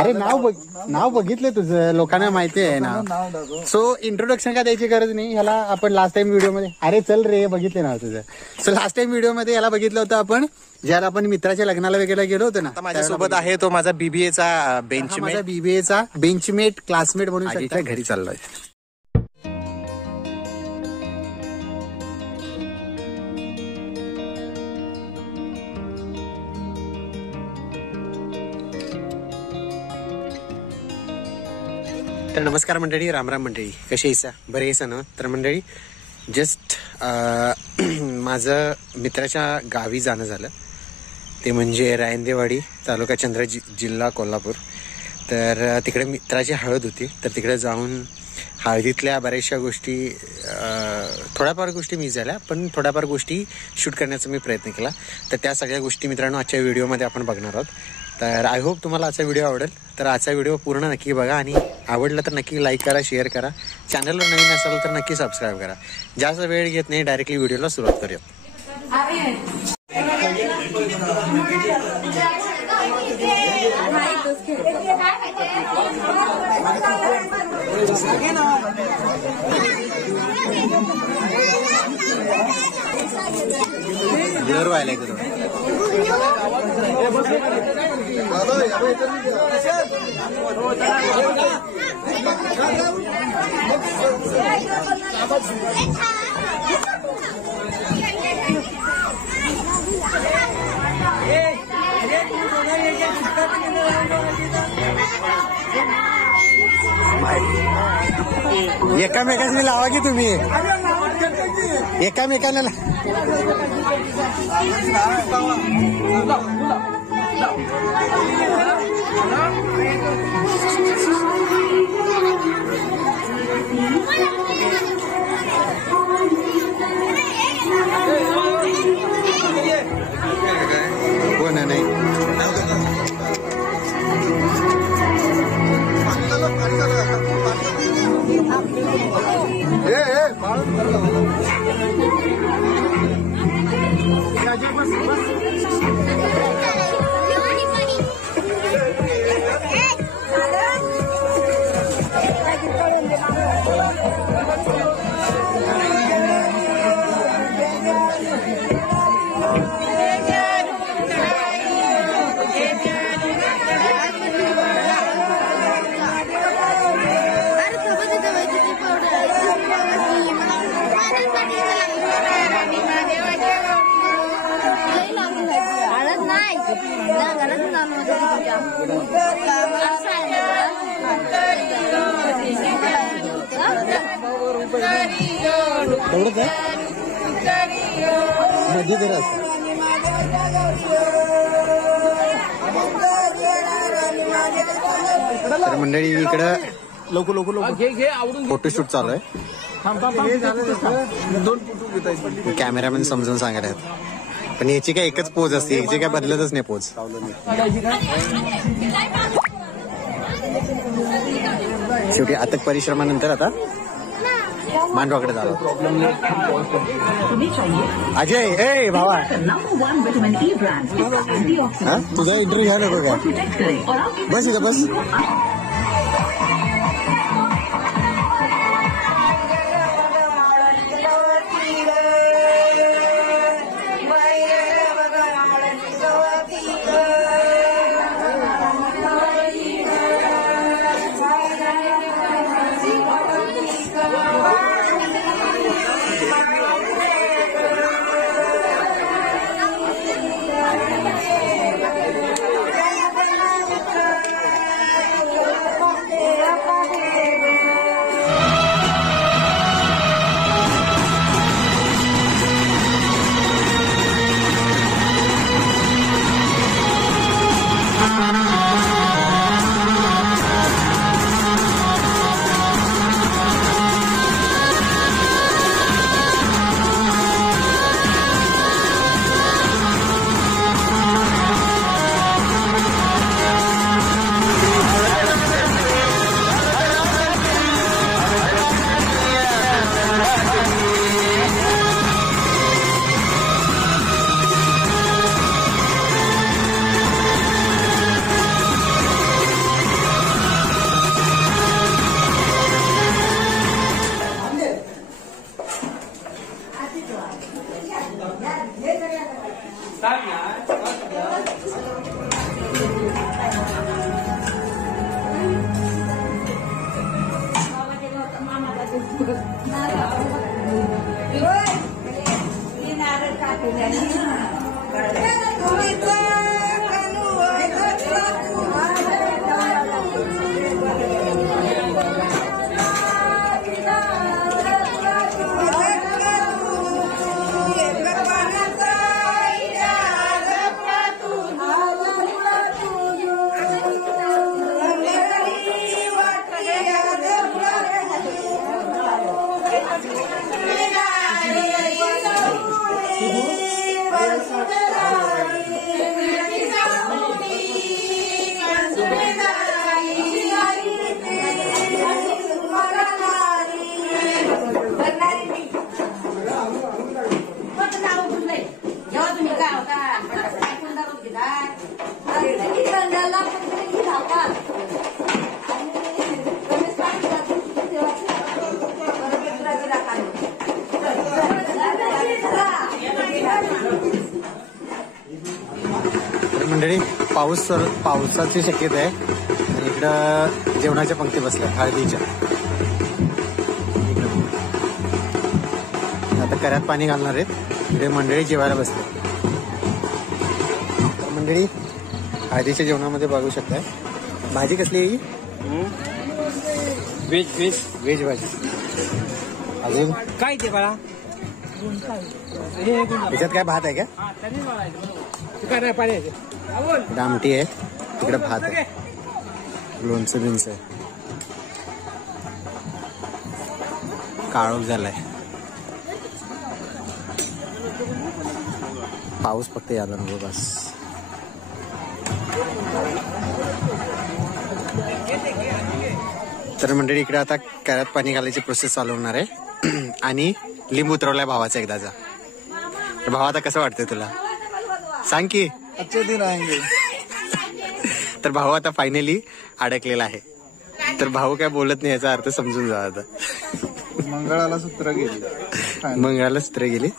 अरे नाव बघितलं तुझं, लोकांना माहिती आहे ना. सो इंट्रोडक्शन का द्यायची गरज नाही ह्याला. आपण लास्ट टाइम व्हिडिओ मध्ये, अरे चल रे, बघितले ना तुझं. सो लास्ट टाइम व्हिडिओ मध्ये याला बघितलं होतं आपण, ज्याला आपण मित्राच्या लग्नाला वगैरे गेलो होतो ना. माझ्यासोबत आहे तो माझा बीबीएचा बेंचमेट, माझा बीबीएचा बेंचमेट, क्लासमेट म्हणून आजीच्या घरी चाललोय. तर नमस्कार मंडळी, रामराम मंडळी, कसे आहेसा, बरे आहेसा ना. तर मंडळी जस्ट माझं मित्राच्या गावी जाणं झालं, ते म्हणजे रायंदेवाडी, तालुका चंद्र, जिल्हा कोल्हापूर. तर तिकडे मित्राची हळद होती, तर तिकडे जाऊन हळदीतल्या बऱ्याचशा गोष्टी, थोड्याफार गोष्टी मिस झाल्या, पण थोड्याफार गोष्टी शूट करण्याचा मी प्रयत्न केला. तर त्या सगळ्या गोष्टी मित्रांनो आजच्या व्हिडिओमध्ये आपण बघणार आहोत. तर आय होप तुम्हाला आजचा व्हिडिओ आवडेल. तर आजचा व्हिडिओ पूर्ण नक्की बघा आणि आवडला तर नक्की लाईक करा, शेअर करा. चॅनलवर नवीन असाल तर नक्की सबस्क्राईब करा. जास्त वेळ घेत नाही, डायरेक्टली व्हिडिओला सुरुवात करूया. ब्लर व्हायला एकामेकांनी लावा की तुम्ही, एकामेकांना कोण नाही. एवढंच आहे मध्ये जरा. तर मंडळी इकडं लोक फोटोशूट चालू आहे. कॅमेरामॅन समजून सांगत आहेत, पण याची काय एकच पोज असते, याची काय बदलतच नाही पोज. शेवटी अथक परिश्रमानंतर आता मांडवाकडे झालं. अजय, ए भावा, तुझा इंटरव्ह्यू घ्या नको काय, बस इथं बस. पावसाची शक्यता आहे आणि इकडं जेवणाच्या पंक्ती बसल्या हळदीच्या. आता कऱ्यात पाणी घालणार आहेत. इकडे मंडळी जेवायला बसले. मंडळी हळदीच्या जेवणामध्ये बघू शकताय. भाजी कसली आहे ही? व्हेज भाजी. अजून काय ते बाळा त्याच्यात काय भात आहे का? इकडे आमटी आहे, तिकडे भात आहे, लोणचं बिंचं आहे. काळोख झालाय. पाऊस फक्त यायला नको बस. तर मंडळी इकडे आता कऱ्यात पाणी घालायची प्रोसेस चालू होणार आहे आणि लिंबू उतरवलाय भावाचा एकदाचा. तर भावा आता कसं वाटतंय तुला सांग की. अच्छे दिन आएंगे. तर भाऊ आता फायनली अडकलेला आहे. तर भाऊ काय बोलत नाही याचा अर्थ समजून जा. आता मंगळाला सूत्र गेली. मंगळाला सूत्र गेली.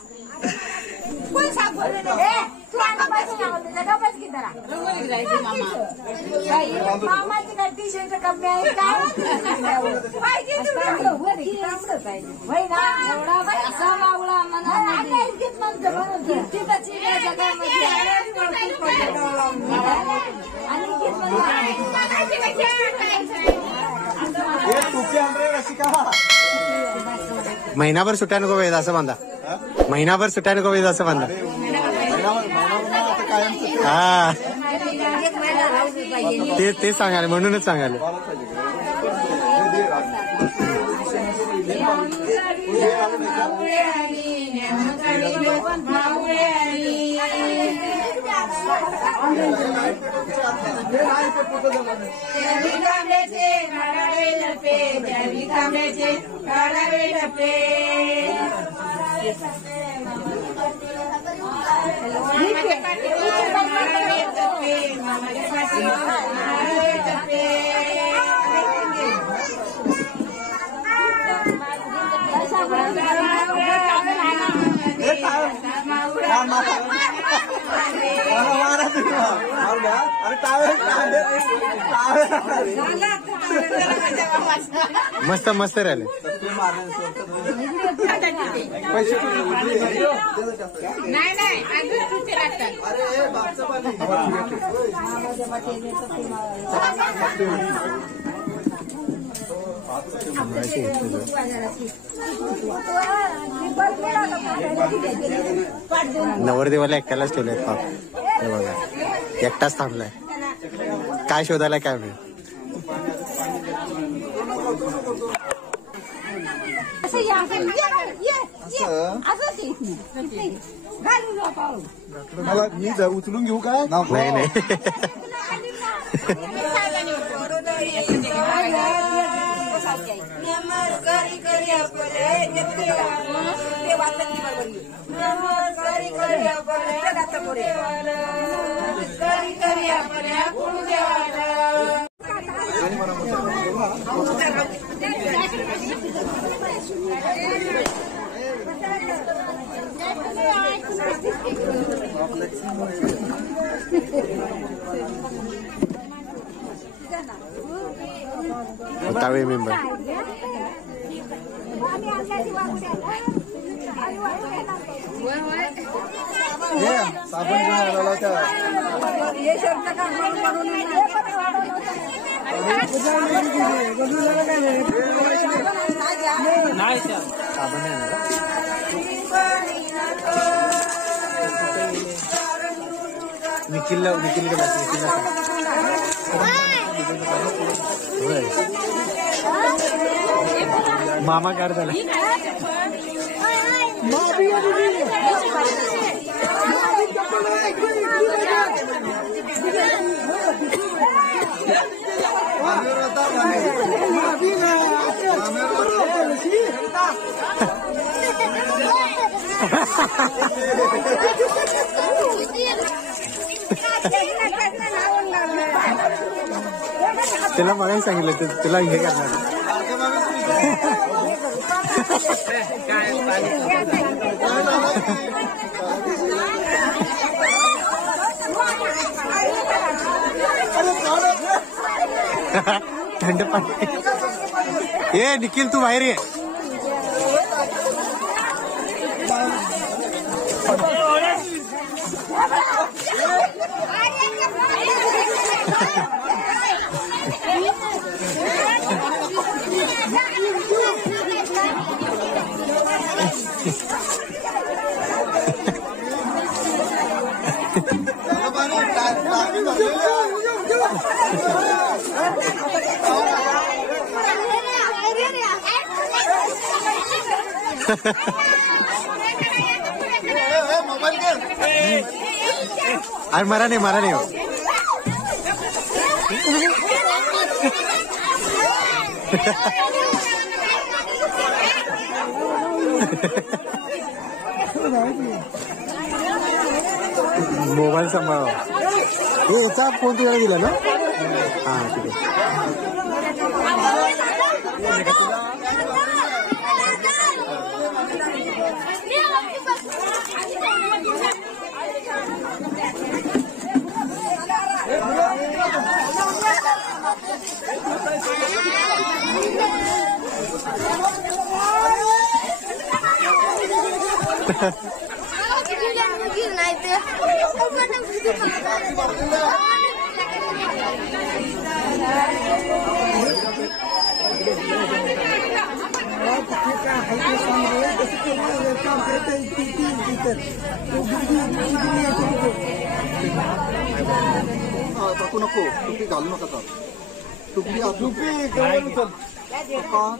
महिनाभर सुट्या नको वेळ असं बांधा. महिनाभर सुट्या नको वेळ असं बांधा. हा ते सांगाले म्हणूनच सांगाले. मस्त मस्त राहिले. नवरदेवाला एकट्यालाच ठेवलंय पाप. हे बघा एकटाच थांबलाय. काय शोधायला काय मिळेल. मला मी उचलून घेऊ काय? नाही नाही तावे मेंबर साबण घेऊन आला त्या निखिल मामा काढ झाला. त्याला मगाही सांगितलं तुला हे करणार. थंड पाणी. ए निखिल तू बाहेर ये. अरे मरा नाही हो. मोबाईल सांभाळा. हे याचा फोन तुला दिला ना. हा ठीक आहे. नको टुपी घालू नका. टुपी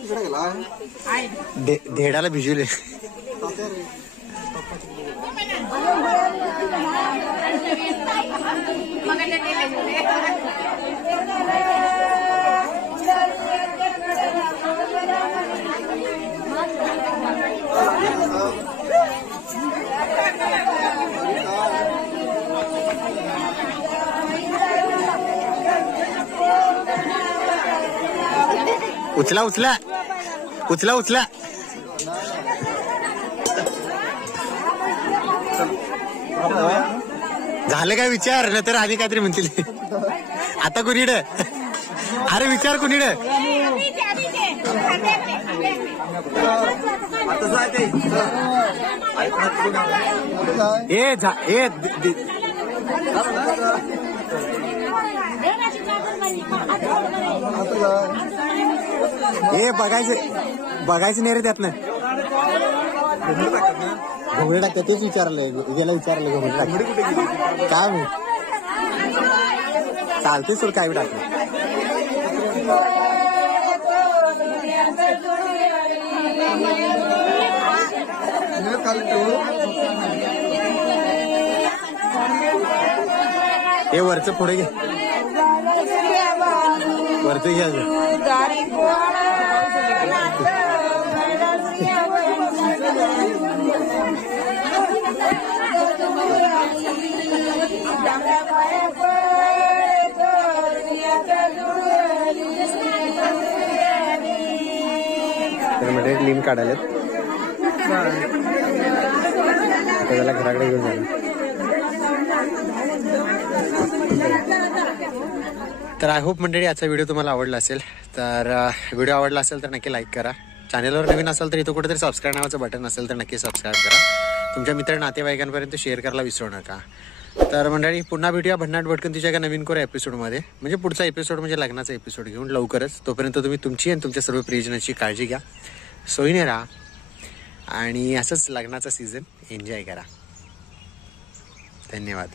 तिकडे गेला. धेडाला भिजवले. उचला उचला उचला उचला. झालं काय विचार ना तर आधी काहीतरी म्हणतील. आता कुणीड. अरे विचार कुणीड. ए बघायचं नाही रे त्यातनं. घोगडे टाकतात तेच विचारलंय. गेला विचारलं घोगडे टाकतात काय मी चालते सोड काय टाकलं. हे वरचं पुढे घे. वरचं घ्या. तर म्हणजे लिंब काढायला त्याला घराकडे घेऊन जाणार. तर आय होप मंडळी आजचा व्हिडिओ तुम्हाला आवडला असेल. तर व्हिडिओ आवडला असेल तर नक्की लाईक करा. चॅनलवर नवीन असेल तर इथं कुठेतरी सबस्क्राईब नावाचं बटन असेल तर नक्की सबस्क्राईब करा. तुमच्या मित्र नातेवाईकांपर्यंत शेअर करायला विसरू नका. तर मंडळी पुन्हा भेटूया भन्नाट भटकन तिच्या एका नवीन कोऱ्या एपिसोडमध्ये. म्हणजे पुढचा एपिसोड म्हणजे लग्नाचा एपिसोड घेऊन लवकरच. तोपर्यंत तुम्ही तुमची आणि तुमच्या सर्व प्रियजनाची काळजी घ्या. सोयीने राहा आणि असंच लग्नाचा सीझन एन्जॉय करा. धन्यवाद.